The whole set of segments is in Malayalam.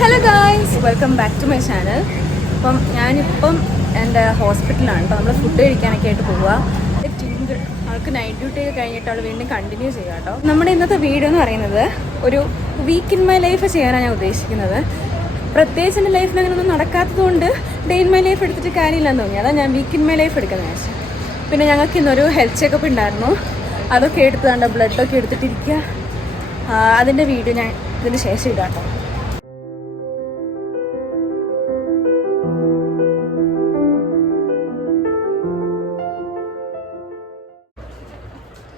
Hello guys, welcome back to my channel. അപ്പം ഞാനിപ്പം എൻ്റെ ഹോസ്പിറ്റലാണ്. അപ്പോൾ നമ്മൾ ഫുഡ് കഴിക്കാനൊക്കെ ആയിട്ട് പോവുക. ആൾക്ക് നൈറ്റ് ഡ്യൂട്ടി ഒക്കെ കഴിഞ്ഞിട്ട് അവൾ വീണ്ടും കണ്ടിന്യൂ ചെയ്യുക കേട്ടോ. നമ്മുടെ ഇന്നത്തെ വീഡിയോ എന്ന് പറയുന്നത് ഒരു വീക്ക് ഇൻ മൈ ലൈഫ് ചെയ്യാനാണ് ഞാൻ ഉദ്ദേശിക്കുന്നത്. പ്രത്യേകിച്ച് എൻ്റെ ലൈഫിൽ അങ്ങനെ ഒന്നും നടക്കാത്തതുകൊണ്ട് ഡേ ഇൻ മൈ ലൈഫ് എടുത്തിട്ട് കാര്യമില്ലെന്ന് തോന്നി. അതാണ് ഞാൻ വീക്ക് ഇൻ മൈ ലൈഫ് എടുക്കുന്നത് വെച്ചാൽ. പിന്നെ ഞങ്ങൾക്ക് ഇന്നൊരു ഹെൽത്ത് ചെക്കപ്പ് ഉണ്ടായിരുന്നു. അതൊക്കെ എടുത്തതാണ്ട് ബ്ലഡൊക്കെ എടുത്തിട്ടിരിക്കുക. അതിൻ്റെ വീഡിയോ ഞാൻ ഇതിന് ശേഷം ഇടാം കേട്ടോ.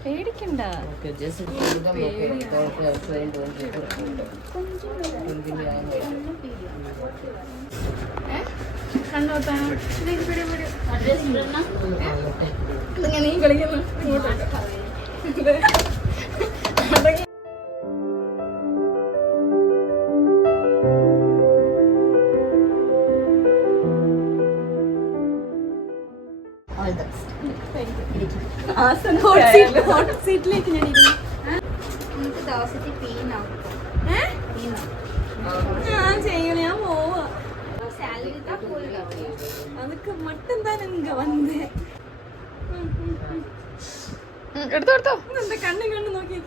പേടിക്കണ്ട, നീ കളിക്കുന്നു. ഹോട്ട് സീറ്റിലേക്ക് ഞാൻ ചെയ്യണ, ഞാൻ പോവാ. അതൊക്കെ മട്ടും തന്നെ വന്നേ. എടുത്തോ എന്താ കണ്ണും കണ്ണു നോക്കി.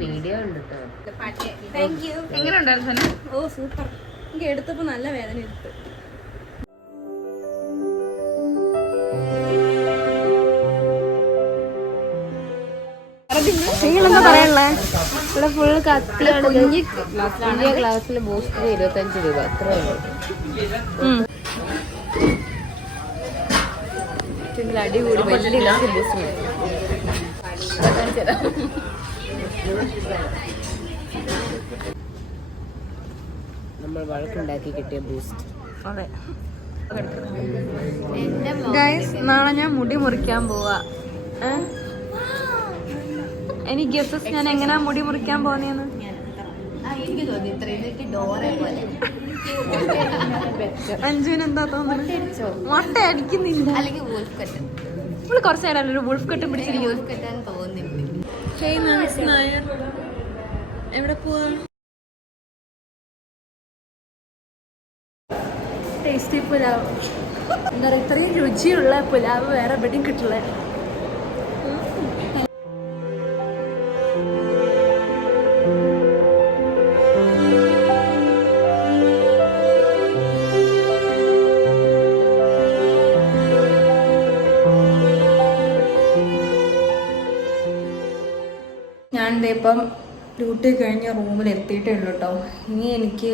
വീഡിയോ ഉണ്ട്. എങ്ങനെ ഉണ്ടായിരുന്നു? ഓ സൂപ്പർ. എനിക്ക് എടുത്തപ്പോ നല്ല വേദന എടുത്ത്. നിങ്ങളെന്താ പറയാനുള്ളേ? ഇവിടെ ഫുള്ള് കത്തിയാണ്. കുഞ്ഞു ഗ്ലാസ്സിൽ ബൂസ്റ്റർ 25 രൂപ അത്രേ ഉള്ളൂ. അടികൂടി വലിയ ഗ്ലാസ് ബൂസ്റ്റർ നമ്മൾ വഴക്കുണ്ടാക്കി കിട്ടിയ ബൂസ്റ്റ്. അതെ ഗൈസ്, നാളെ ഞാൻ മുടി മുറിക്കാൻ പോവാ. എനിക്ക് ഗസ്സസ് ഞാൻ എങ്ങനെയാ മുടി മുറിക്കാൻ പോകുന്നതെന്ന് അഞ്ജുവിന് എന്താ തോന്നുന്നത്? മുട്ട അടിക്കുന്നില്ല. നമ്മള് കുറച്ച് നേരം ഒരു വുൾഫ് കട്ട് പിടിച്ചിരിക്കും. എവിടെ പോവാ? ടേസ്റ്റി പുലാവ്. എന്താ പറയുക, ഇത്രയും രുചിയുള്ള പുലാവ് വേറെ എവിടെയും കിട്ടില്ല. ഞാനിപ്പം ഡ്യൂട്ടി കഴിഞ്ഞ് റൂമിൽ എത്തിയിട്ടേ ഉള്ളൂ കേട്ടോ. ഇനി എനിക്ക്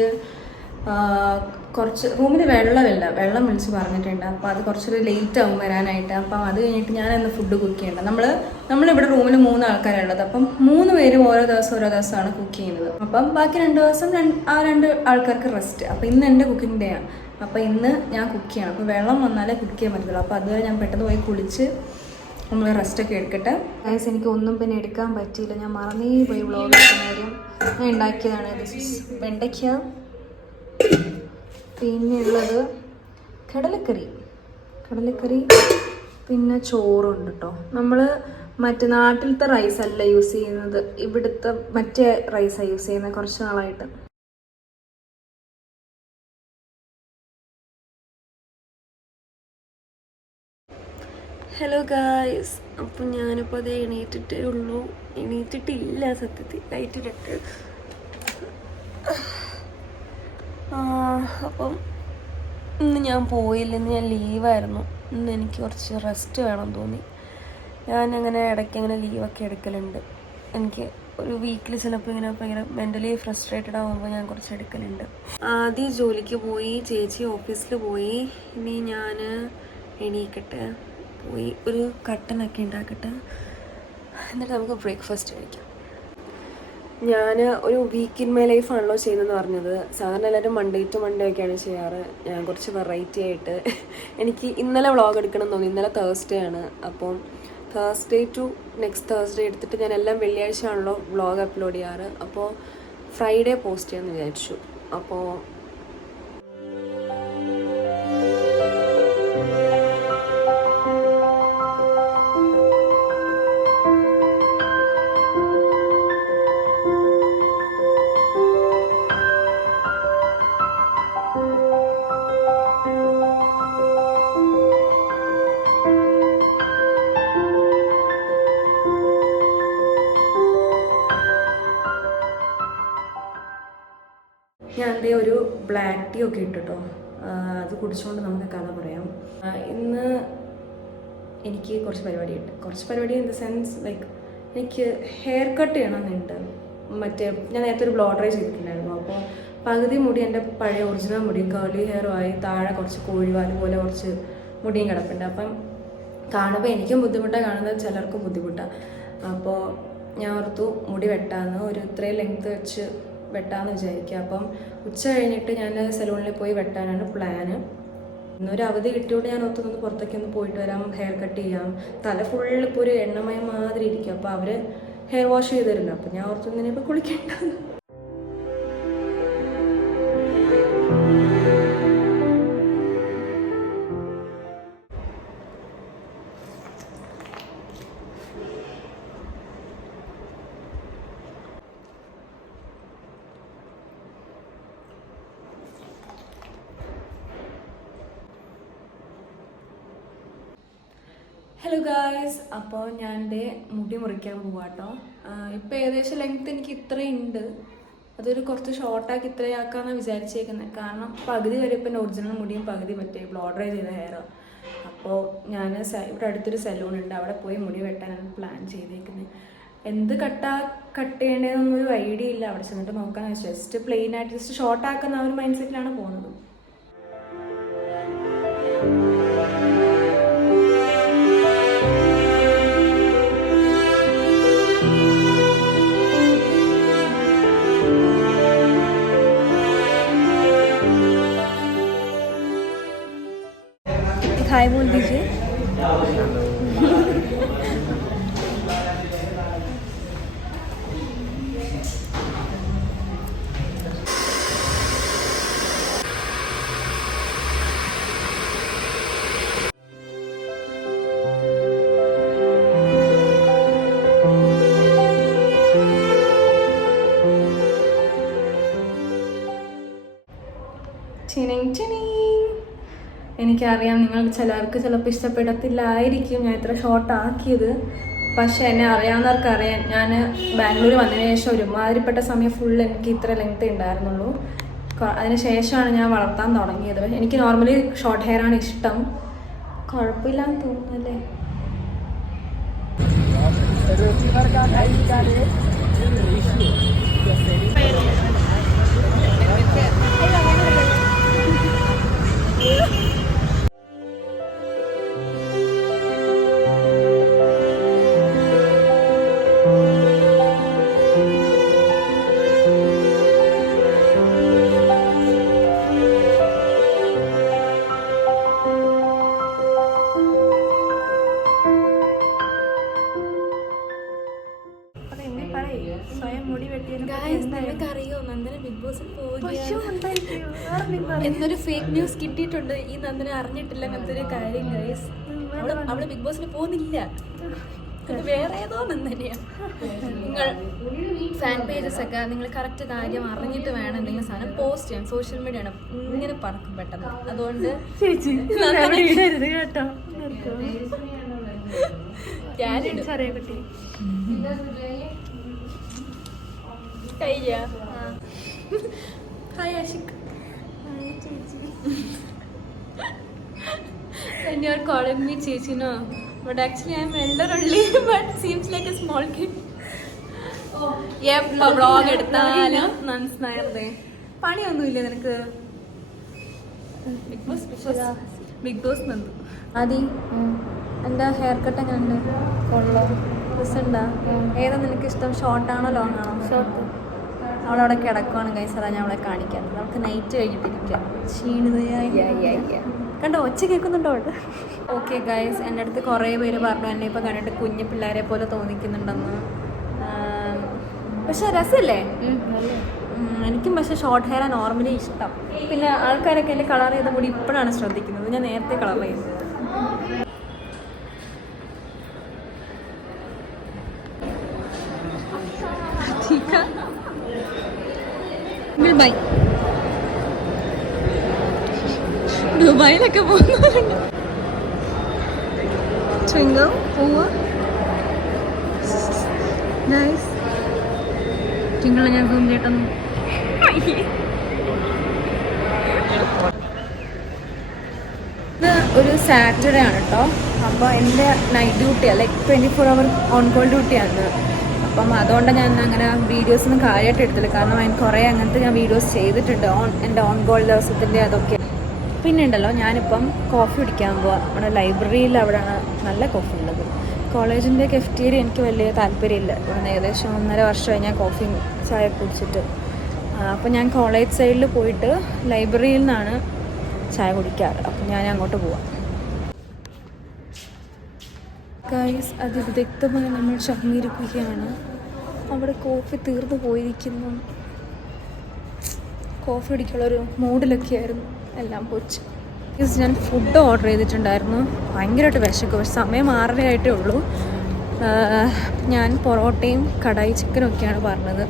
കുറച്ച് റൂമിൽ വെള്ളം വിളിച്ച് പറഞ്ഞിട്ടുണ്ട്. അപ്പോൾ അത് കുറച്ചൊരു ലേറ്റ് ആവും വരാനായിട്ട്. അപ്പം അത് കഴിഞ്ഞിട്ട് ഞാൻ ഇന്ന് ഫുഡ് കുക്ക് ചെയ്യേണ്ടത്. നമ്മളിവിടെ റൂമിൽ 3 ആൾക്കാരുള്ളത്. അപ്പം 3 പേരും ഓരോ ദിവസമാണ് കുക്ക് ചെയ്യുന്നത്. അപ്പം ബാക്കി 2 ദിവസം 2 ആൾക്കാർക്ക് റെസ്റ്റ്. അപ്പോൾ ഇന്ന് എൻ്റെ കുക്കിംഗ് ഡേ ആണ്. അപ്പോൾ ഇന്ന് ഞാൻ കുക്ക് ചെയ്യണം. അപ്പോൾ വെള്ളം വന്നാലേ കുക്ക് ചെയ്യാൻ പറ്റുള്ളൂ. അപ്പോൾ അതുവരെ ഞാൻ പെട്ടെന്ന് പോയി കുളിച്ച് നമ്മൾ റെസ്റ്റൊക്കെ എടുക്കട്ടെ. ഗൈസ്, എനിക്ക് ഒന്നും പിന്നെ എടുക്കാൻ പറ്റിയില്ല. ഞാൻ മറന്നേ പോയി വ്ളോഗ് എടുക്കുന്ന കാര്യം. ഞാൻ ഉണ്ടാക്കിയതാണ്. ദിസ് ഈസ് വെണ്ടയ്ക്ക. പിന്നെ ഉള്ളത് കടലക്കറി, പിന്നെ ചോറുണ്ട് കേട്ടോ. നമ്മൾ മറ്റേ നാട്ടിലത്തെ റൈസ് അല്ല യൂസ് ചെയ്യുന്നത്, ഇവിടുത്തെ മറ്റേ റൈസാണ് യൂസ് ചെയ്യുന്നത് കുറച്ച് നാളായിട്ട്. ഹലോ ഗായ്സ്, അപ്പം ഞാനിപ്പോൾ അത് എണീറ്റിട്ടേ ഉള്ളൂ. എണീറ്റിട്ടില്ല സത്യത്തിൽ, ലൈറ്റിലിട്ട്. അപ്പം ഇന്ന് ഞാൻ പോയില്ല. ഇന്ന് ഞാൻ ലീവായിരുന്നു. ഇന്ന് എനിക്ക് കുറച്ച് റെസ്റ്റ് വേണം തോന്നി. ഞാനങ്ങനെ ഇടയ്ക്ക് അങ്ങനെ ലീവൊക്കെ എടുക്കലുണ്ട്. എനിക്ക് ഒരു വീക്കിൽ ചിലപ്പോൾ ഇങ്ങനെ ഭയങ്കര മെൻ്റലി ഫ്രസ്ട്രേറ്റഡ് ആകുമ്പോൾ ഞാൻ കുറച്ച് എടുക്കലുണ്ട്. ആദ്യം ജോലിക്ക് പോയി, ചേച്ചി ഓഫീസിൽ പോയി. ഇനി ഞാൻ എണീക്കട്ടെ, പോയി ഒരു കട്ടനൊക്കെ ഉണ്ടാക്കട്ടെ, എന്നിട്ട് നമുക്ക് ബ്രേക്ക്ഫാസ്റ്റ് കഴിക്കാം. ഞാൻ ഒരു വീക്ക് ഇൻ മൈ ലൈഫാണല്ലോ ചെയ്യുന്നതെന്ന് പറഞ്ഞത്. സാധാരണ എല്ലാവരും മൺഡേ ടു മൺഡേ ഒക്കെയാണ് ചെയ്യാറ്. ഞാൻ കുറച്ച് വെറൈറ്റി ആയിട്ട് എനിക്ക് ഇന്നലെ വ്ളോഗ് എടുക്കണം എന്ന് തോന്നി. ഇന്നലെ തേഴ്സ്ഡേ ആണ്. അപ്പം തേഴ്സ്ഡേ ടു നെക്സ്റ്റ് തേഴ്സ്ഡേ എടുത്തിട്ട് ഞാൻ എല്ലാം വെള്ളിയാഴ്ച ആണല്ലോ വ്ളോഗ് അപ്ലോഡ് ചെയ്യാറ്. അപ്പോൾ ഫ്രൈഡേ പോസ്റ്റ് ചെയ്യാമെന്ന് വിചാരിച്ചു. അപ്പോൾ ബ്ലാക്ക് ടീ ഒക്കെ ഇട്ടിട്ടോ. അത് കുടിച്ചുകൊണ്ട് നമുക്ക് കഥ പറയാം. ഇന്ന് എനിക്ക് കുറച്ച് പരിപാടി ഇൻ ദ സെൻസ് ലൈക്ക് എനിക്ക് ഹെയർ കട്ട് ചെയ്യണമെന്നുണ്ട്. ഞാൻ നേരത്തെ ഒരു ബ്ലോ ഡ്രൈ ചെയ്തിട്ടുണ്ടായിരുന്നു. അപ്പോൾ പകുതി മുടി എൻ്റെ പഴയ ഒറിജിനൽ മുടി കേർലി ഹെയറുമായി താഴെ കുറച്ച് കോഴിവാല് പോലെ കുറച്ച് മുടിയും കിടപ്പുണ്ട്. അപ്പം കാണുമ്പോൾ എനിക്കും ബുദ്ധിമുട്ടാണ്, കാണുന്നത് ചിലർക്കും ബുദ്ധിമുട്ടാണ്. അപ്പോൾ ഞാൻ ഓർത്തു മുടി വെട്ടാമെന്ന്, ഒരു ഇത്രയും ലെങ്ത്ത് വെച്ച് വെട്ടാമെന്ന് വിചാരിക്കുക. അപ്പം ഉച്ച കഴിഞ്ഞിട്ട് ഞാൻ സലൂണിൽ പോയി വെട്ടാനാണ് പ്ലാന്. ഇന്നൊരു അവധി കിട്ടിയോണ്ട് ഞാൻ ഓർത്തൊന്ന് പുറത്തേക്കൊന്ന് പോയിട്ട് വരാം, ഹെയർ കട്ട് ചെയ്യാം. തല ഫുള്ള് ഇപ്പോൾ ഒരു എണ്ണമയം മാതിരി ഇരിക്കും. അപ്പോൾ അവർ ഹെയർ വാഷ് ചെയ്ത് തരില്ല. അപ്പോൾ ഞാൻ ഓർത്തു ഇങ്ങനെ ഇപ്പോൾ കുളിക്കേണ്ട. ഹലോ ഗായ്സ്, അപ്പോൾ ഞാൻ എൻ്റെ മുടി മുറിക്കാൻ പോവാട്ടോ. ഇപ്പോൾ ഏകദേശം ലെങ്ത്ത് എനിക്ക് ഇത്രയുണ്ട്. അതൊരു കുറച്ച് ഷോർട്ടാക്കി ഇത്രയാക്കാമെന്നാണ് വിചാരിച്ചേക്കുന്നത്. കാരണം പകുതി വരെ ഇപ്പം എൻ്റെ ഒറിജിനൽ മുടിയും പകുതി മറ്റേ ബ്ലോ ഡ്രൈ ചെയ്ത ഹെയറാണ്. അപ്പോൾ ഞാൻ ഇവിടെ അടുത്തൊരു സലൂണുണ്ട്, അവിടെ പോയി മുടി വെട്ടാനാണ് പ്ലാൻ ചെയ്തേക്കുന്നത്. എന്ത് കട്ട് ചെയ്യേണ്ടതെന്നൊരു ഐഡിയ ഇല്ല. അവിടെ ചെന്നിട്ട് നോക്കാമെന്ന് വെച്ചാൽ ജസ്റ്റ് പ്ലെയിൻ ആയിട്ട് ജസ്റ്റ് ഷോർട്ടാക്കുന്ന ആ ഒരു മൈൻഡ് സെറ്റിലാണ് പോകുന്നത്. हाय बोल दीजिए. എനിക്കറിയാം നിങ്ങൾക്ക് ചിലർക്ക് ചിലപ്പോൾ ഇഷ്ടപ്പെടത്തില്ലായിരിക്കും ഞാൻ ഇത്ര ഷോർട്ട് ആക്കിയത്. പക്ഷേ എന്നെ അറിയാവുന്നവർക്ക് അറിയാം, ഞാൻ ബാംഗ്ലൂർ വന്നതിന് ശേഷം ഒരുമാതിരിപ്പെട്ട സമയം ഫുൾ എനിക്ക് ഇത്ര ലെങ്ത്ത് ഉണ്ടായിരുന്നുള്ളൂ. അതിന് ശേഷമാണ് ഞാൻ വളർത്താൻ തുടങ്ങിയത്. എനിക്ക് നോർമലി ഷോർട്ട് ഹെയർ ആണ് ഇഷ്ടം. കുഴപ്പമില്ലാന്ന് തോന്നുന്നല്ലേ. അറിയോ നന്ദന ബിഗ് ബോസിൽ എന്നൊരു ഫേക്ക് ന്യൂസ് കിട്ടിയിട്ടുണ്ട്. ഈ നന്ദന അറിഞ്ഞിട്ടില്ല അങ്ങനത്തെ ഒരു കാര്യം ഗൈസ്. അവള് ബിഗ് ബോസിൽ പോകുന്നില്ല, വേറെ ഏതോ നന്ദനയാണ്. നിങ്ങൾ ഫാൻ പേജസ് ഒക്കെ നിങ്ങൾ കറക്റ്റ് കാര്യം അറിഞ്ഞിട്ട് വേണം എന്തെങ്കിലും സാധനം പോസ്റ്റ് ചെയ്യാൻ. സോഷ്യൽ മീഡിയ ആണ് ഇങ്ങനെ പറക്കും പെട്ടെന്ന്. അതുകൊണ്ട് കേട്ടോ hi Ashiq. And you're calling me Chechi, no? But actually I'm elder only, but seems like a small kid. എപ്പോൾ വ്ളോഗ് എടുത്താലും മനസ്സിലായിരുന്നേ. പണിയൊന്നുമില്ല നിനക്ക്? ബിഗ് ബോസ് നന്ദു ആദി എൻ്റെ ഹെയർ കട്ട് എങ്ങനെ ഉണ്ട്? കൊള്ളോ രസമുണ്ടാ? ഏതാ നിനക്ക് ഇഷ്ടം, ഷോർട്ടാണോ ലോങ് ആണോ? ഷോർട്ട്. അവളവിടെ കിടക്കുവാണ് ഗൈസ്, അതാ ഞാൻ അവളെ കാണിക്കാറ്. നമുക്ക് നൈറ്റ് കഴിഞ്ഞിട്ടിരിക്കാം. ക്ഷീണിതയായി കണ്ടോ, ഒച്ച കേൾക്കുന്നുണ്ടോ അവിടെ? ഓക്കെ ഗൈസ്, എൻ്റെ അടുത്ത് കുറേ പേര് പറഞ്ഞു എന്നെ ഇപ്പോൾ കണ്ടിട്ട് കുഞ്ഞു പിള്ളേരെ പോലെ തോന്നിക്കുന്നുണ്ടെന്ന്. പക്ഷെ രസമല്ലേ? എനിക്കും പക്ഷേ ഷോർട്ട് ഹെയർ നോർമലി ഇഷ്ടം. പിന്നെ ആൾക്കാരൊക്കെ എൻ്റെ കളർ ചെയ്ത മുടി ഇപ്പോഴാണ് ശ്രദ്ധിക്കുന്നത്, ഞാൻ നേരത്തെ കളർ ചെയ്തു. ബൈ. ദുബായിലൊക്കെ പോകുന്നുണ്ട്. ട്വിങ്കിൾ പോവുക. നൈസ്. ട്വിങ്കിൾ ഞാൻ സൂം ചേട്ടൻ ഇത് ഒരു സാറ്റർഡേ ആണ് കേട്ടോ. അപ്പോൾ എൻ്റെ നൈറ്റ് ഡ്യൂട്ടിയാണ്, ലൈക്ക് 24 hour ഓൺ കോൾ ഡ്യൂട്ടിയാണ്. അപ്പം അതുകൊണ്ടാണ് ഞാൻ അങ്ങനെ വീഡിയോസൊന്നും കാര്യമായിട്ട് എടുത്തില്ല. കാരണം അതിന് കുറേ അങ്ങനത്തെ ഞാൻ വീഡിയോസ് ചെയ്തിട്ടുണ്ട് എൻ്റെ ഓൺ കോൾ ദിവസത്തിൻ്റെ അതൊക്കെ. പിന്നെ ഉണ്ടല്ലോ, ഞാനിപ്പം കോഫി കുടിക്കാൻ പോവാം. നമ്മുടെ ലൈബ്രറിയിൽ അവിടെയാണ് നല്ല കോഫി ഉള്ളത്. കോളേജിൻ്റെ കെഫ്റ്റീരിയ എനിക്ക് വലിയ താല്പര്യമില്ല. ഇവിടെ ഏകദേശം 1.5 വർഷമായി ഞാൻ കോഫി ചായ കുടിച്ചിട്ട്. അപ്പോൾ ഞാൻ കോളേജ് സൈഡിൽ പോയിട്ട് ലൈബ്രറിയിൽ നിന്നാണ് ചായ കുടിക്കാറ്. അപ്പം ഞാൻ അങ്ങോട്ട് പോവാം. ഗൈസ്, അതിവിദഗ്ധമായി നമ്മൾ ഷഹ്മീരിക്കുകയാണ്. അവിടെ കോഫി തീർന്നു പോയിരിക്കുന്നു. കോഫി അടിക്കാനുള്ളൊരു മൂഡിലൊക്കെ ആയിരുന്നു. എല്ലാം പോച്ച്. ഞാൻ ഫുഡ് ഓർഡർ ചെയ്തിട്ടുണ്ടായിരുന്നു. ഭയങ്കരമായിട്ട് വിശക്കും. പക്ഷെ സമയം 6:30 ആയിട്ടേ ഉള്ളൂ. ഞാൻ പൊറോട്ടയും കടായി ചിക്കനും ഒക്കെയാണ് പറഞ്ഞത്.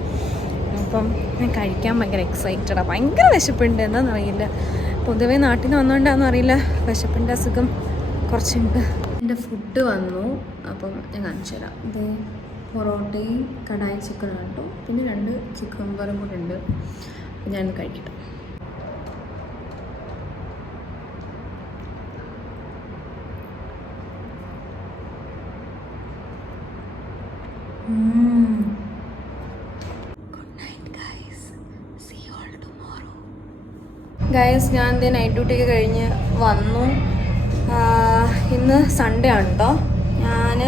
അപ്പം ഞാൻ കഴിക്കാൻ ഭയങ്കര എക്സൈറ്റഡാണ്. ഭയങ്കര വിശപ്പുണ്ട്, എന്താണെന്നറിയില്ല. പൊതുവേ നാട്ടിൽ നിന്ന് വന്നുകൊണ്ടാണെന്ന് അറിയില്ല, വിശപ്പിൻ്റെ അസുഖം കുറച്ചുണ്ട്. എൻ്റെ ഫുഡ് വന്നു. അപ്പം ഞാൻ കാണിച്ചു തരാം. ഇത് പൊറോട്ടയും കടായി ചിക്കനും കേട്ടോ. പിന്നെ 2 ചിക്കൻ കറിയും കൂടെ ഉണ്ട്. ഞാനത് കഴിക്കട്ടെ. ഗൈസ്, ഞാൻ എൻ്റെ നൈറ്റ് ഡ്യൂട്ടിയൊക്കെ കഴിഞ്ഞ് വന്നു. ഇന്ന് സൺഡേ ആണ് കേട്ടോ. ഞാൻ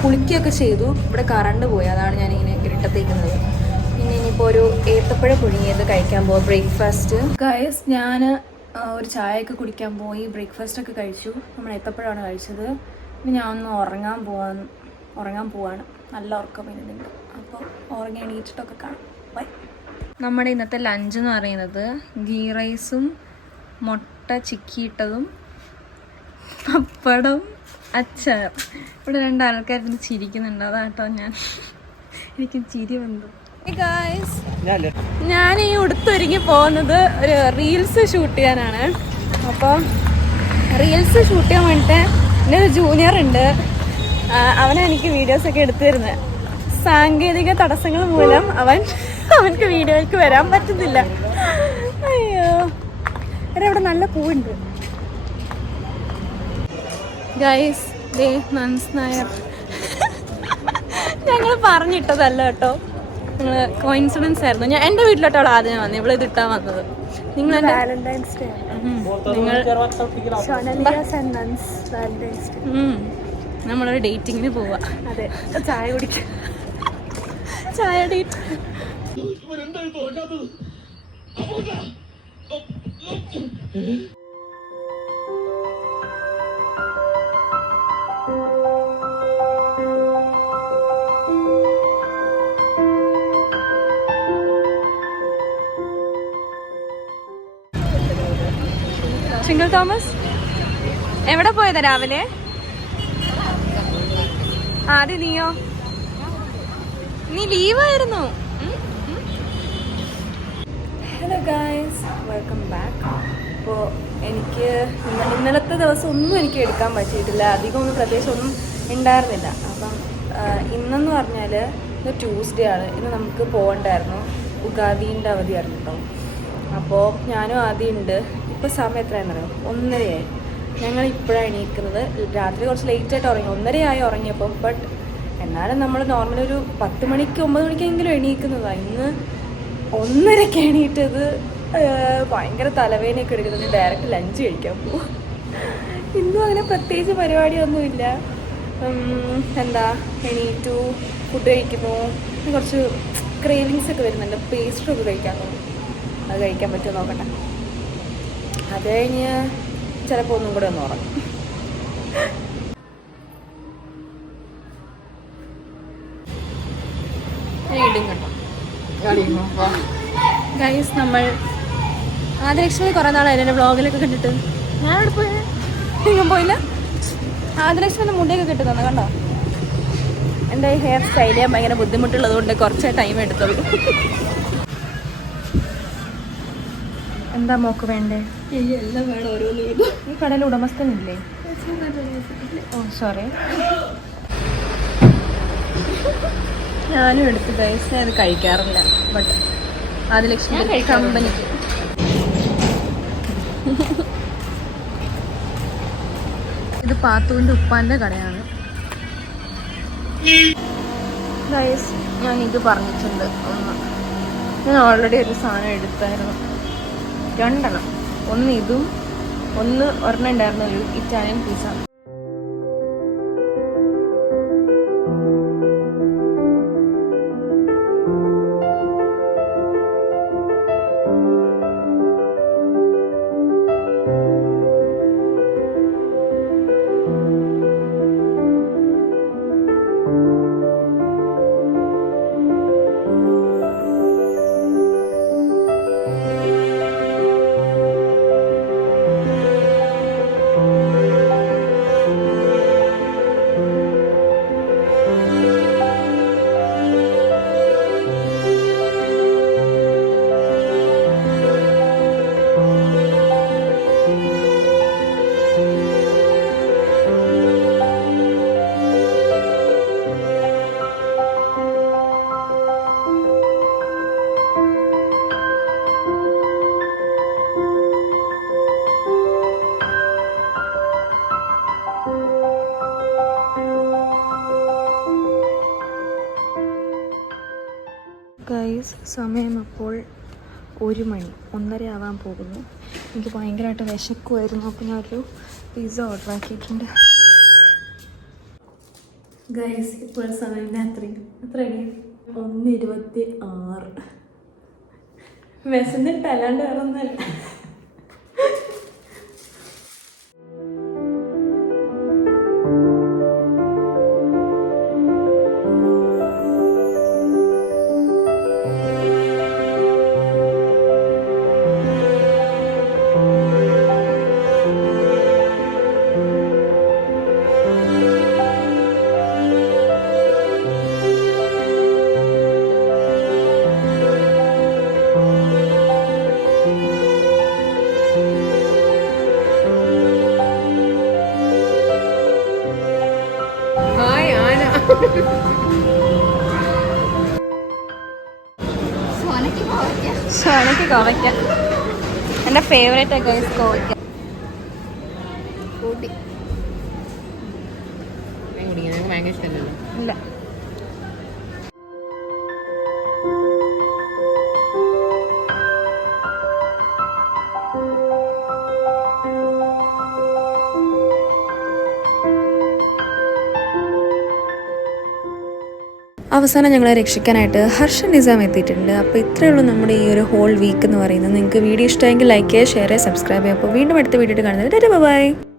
കുളിക്കുകയൊക്കെ ചെയ്തു. ഇവിടെ കറണ്ട് പോയി, അതാണ് ഞാനിങ്ങനെ ഇരുട്ടത്തേക്കുന്നത്. പിന്നെ ഇനിയിപ്പോൾ ഒരു ഏത്തപ്പഴം പുഴുങ്ങിയത് കഴിക്കാൻ പോവാം, ബ്രേക്ക്ഫാസ്റ്റ്. ഗൈസ്, ഞാൻ ഒരു ചായയൊക്കെ കുടിക്കാൻ പോയി, ബ്രേക്ക്ഫാസ്റ്റൊക്കെ കഴിച്ചു. നമ്മൾ ഏത്തപ്പഴമാണ് കഴിച്ചത്. ഇനി ഞാൻ ഒന്ന് ഉറങ്ങാൻ പോവാണ്. നല്ല ഉറക്കം വരുന്നുണ്ട്. അപ്പോൾ ഉറങ്ങി എണീറ്റിട്ടൊക്കെ കാണാം. ബൈ. നമ്മുടെ ഇന്നത്തെ ലഞ്ച് എന്ന് പറയുന്നത് ഗീ റൈസും മുട്ട ചിക്കിയിട്ടതും പപ്പടം അച്ചാർ. ഇവിടെ 2 ആൾക്കാരിന്ന് ചിരിക്കുന്നുണ്ട്, അതാട്ടോ എനിക്ക് ചിരി വന്നു. ഗായ്സ്, ഞാൻ ഈ ഉടുത്തൊരുങ്ങി പോകുന്നത് ഒരു റീൽസ് ഷൂട്ട് ചെയ്യാനാണ്. അപ്പം റീൽസ് ഷൂട്ട് ചെയ്യാൻ വേണ്ടിയിട്ട് എൻ്റെ ഒരു ജൂനിയർ ഉണ്ട്. അവനാണ് എനിക്ക് വീഡിയോസൊക്കെ എടുത്തു തരുന്നത്. സാങ്കേതിക തടസ്സങ്ങൾ മൂലം അവനക്ക് വീഡിയോയ്ക്ക് വരാൻ പറ്റുന്നില്ല. അയ്യോ, ഇവിടെ നല്ല പൂവുണ്ട്. ഗൈസ്, നൻസ് നായർ ഞങ്ങൾ പറഞ്ഞിട്ടതല്ല കേട്ടോ, ഞങ്ങൾ കോയിൻസിഡൻസ് ആയിരുന്നു. ഞാൻ എൻ്റെ വീട്ടിലോട്ടാണ് ആദ്യം വന്നത്. ഇവിടെ ഇതിട്ടാൻ വന്നത്. നിങ്ങൾ നമ്മളൊരു ഡേറ്റിങ്ങിന് പോവാ. അതെ, ചായ കുടിക്കാം. ചായ ഡേറ്റ്. സിംഗിൾ തോമസ് എവിടെ പോയതാ രാവിലെ? ആദ്യം നീയോ? നീ ലീവായിരുന്നു. Hello guys, welcome back. അപ്പോൾ എനിക്ക് ഇന്നലത്തെ ദിവസം ഒന്നും എനിക്ക് എടുക്കാൻ പറ്റിയിട്ടില്ല. അധികമൊന്നും പ്രത്യേകിച്ച് ഒന്നും ഉണ്ടായിരുന്നില്ല. അപ്പം ഇന്നെന്ന് പറഞ്ഞാൽ ഇന്ന് ട്യൂസ്ഡേ ആണ്. ഇന്ന് നമുക്ക് പോകണ്ടായിരുന്നു, ഉഗാദീൻ്റെ അവധിയായിരുന്നു കേട്ടോ. അപ്പോൾ ഞാനും ആദ്യം ഉണ്ട്. ഇപ്പോൾ സമയം എത്രയാണെന്നറിയോ? 1:30 ഞങ്ങൾ ഇപ്പോഴാണ് എണീക്കുന്നത്. രാത്രി കുറച്ച് ലേറ്റായിട്ട് ഉറങ്ങി, 1:30 ഉറങ്ങിയപ്പം. ബട്ട് എന്നാലും നമ്മൾ നോർമലി ഒരു 10 മണിക്ക് 9 മണിക്കെങ്കിലും എണീക്കുന്നതാണ്. ഇന്ന് 1:30 എണീറ്റത്. ഭയങ്കര തലവേദനയൊക്കെ എടുക്കുന്നത്. ഡയറക്റ്റ് ലഞ്ച് കഴിക്കാൻ പോകും. ഇന്നും അങ്ങനെ പ്രത്യേകിച്ച് പരിപാടിയൊന്നുമില്ല. എന്താ, എണീറ്റു, ഫുഡ് കഴിക്കുന്നു. കുറച്ച് ക്രേവിങ്സ് ഒക്കെ വരുന്നുണ്ട്. പേസ്ട്രി ഒക്കെ കഴിക്കാൻ തോന്നും. അത് കഴിക്കാൻ പറ്റുമോ നോക്കട്ടെ. അത് കഴിഞ്ഞ് ചിലപ്പോൾ ഒന്നും കൂടെ ഒന്ന് ഉറങ്ങും. ഇടും കേട്ടോ. ഗൈസ്, നമ്മൾ ആദ്യലക്ഷ്മി കുറേ നാളായി എൻ്റെ വ്ളോഗിലൊക്കെ കണ്ടിട്ട്. ഞാനവിടെ പോയി, നിങ്ങൾ പോയില്ല? ആദ്യലക്ഷ്മിൻ്റെ മുടിയൊക്കെ കിട്ടി തന്നെ കണ്ടോ. എൻ്റെ ഹെയർ സ്റ്റൈൽ ചെയ്യാൻ ഭയങ്കര ബുദ്ധിമുട്ടുള്ളത് കൊണ്ട് കുറച്ച് ടൈം എടുത്തുള്ളൂ. എന്താ മോക്ക് വേണ്ടേ? എല്ലാം വേണം, ഓരോന്ന്. ഈ കടയിൽ ഉടമസ്ഥനില്ലേ? ഓ സോറി. ഞാനും എടുത്ത് ഗൈസ്. ഞാൻ ഇത് കഴിക്കാറില്ല. ബട്ട് ആദ്യലക്ഷ്മി കമ്പനിക്ക് ഇത് പാത്തുവിൻ്റെ ഉപ്പാൻ്റെ കടയാണ്. ഗൈസ്, ഞാൻ ഇത് പറഞ്ഞിട്ടുണ്ട് ഒന്ന്. ഞാൻ ഓൾറെഡി ഒരു സാധനം എടുത്തായിരുന്നു, 2 എണ്ണം. ഒന്ന് ഇതും ഒരെണ്ണം ഉണ്ടായിരുന്ന ഒരു ഇറ്റാലിയൻ പിസ്സ. ഗൈസ്, സമയം അപ്പോൾ 1 മണി, 1:30 ആവാൻ പോകുന്നു. എനിക്ക് ഭയങ്കരമായിട്ട് വിശക്കുമായിരുന്നു. അപ്പോൾ ഞാനൊരു പിസ്സ ഓർഡർ ആക്കിയിട്ടുണ്ട്. ഗൈസ്, ഇപ്പോൾ സമയം രാത്രി എത്രയാണ്? 1:26. വിശന്നിട്ടല്ലാണ്ട് വേറെ ഒന്നുമല്ല. സോനയ്ക്ക് കോവയ്ക്ക എൻ്റെ ഫേവറേറ്റ് ഒക്കെ കോവയ്ക്ക. ഭയങ്കര ഇഷ്ടമല്ലല്ലോ. ഇല്ല, അവസാനം ഞങ്ങളെ രക്ഷിക്കാനായിട്ട് ഹർഷൻ നിസാം എത്തിയിട്ടുണ്ട്. അപ്പോൾ ഇത്രയേ ഉള്ളൂ നമ്മുടെ ഈ ഒരു ഹോൾ വീക്ക് എന്ന് പറയുന്നത്. നിങ്ങൾക്ക് വീഡിയോ ഇഷ്ടമെങ്കിൽ ലൈക്ക് ചെയ്യുക, ഷെയർ ചെയ്യുക, സബ്സ്ക്രൈബ് ചെയ്യുക. അപ്പോൾ വീണ്ടും അടുത്ത വീഡിയോ കാണുന്നത്. ബൈ.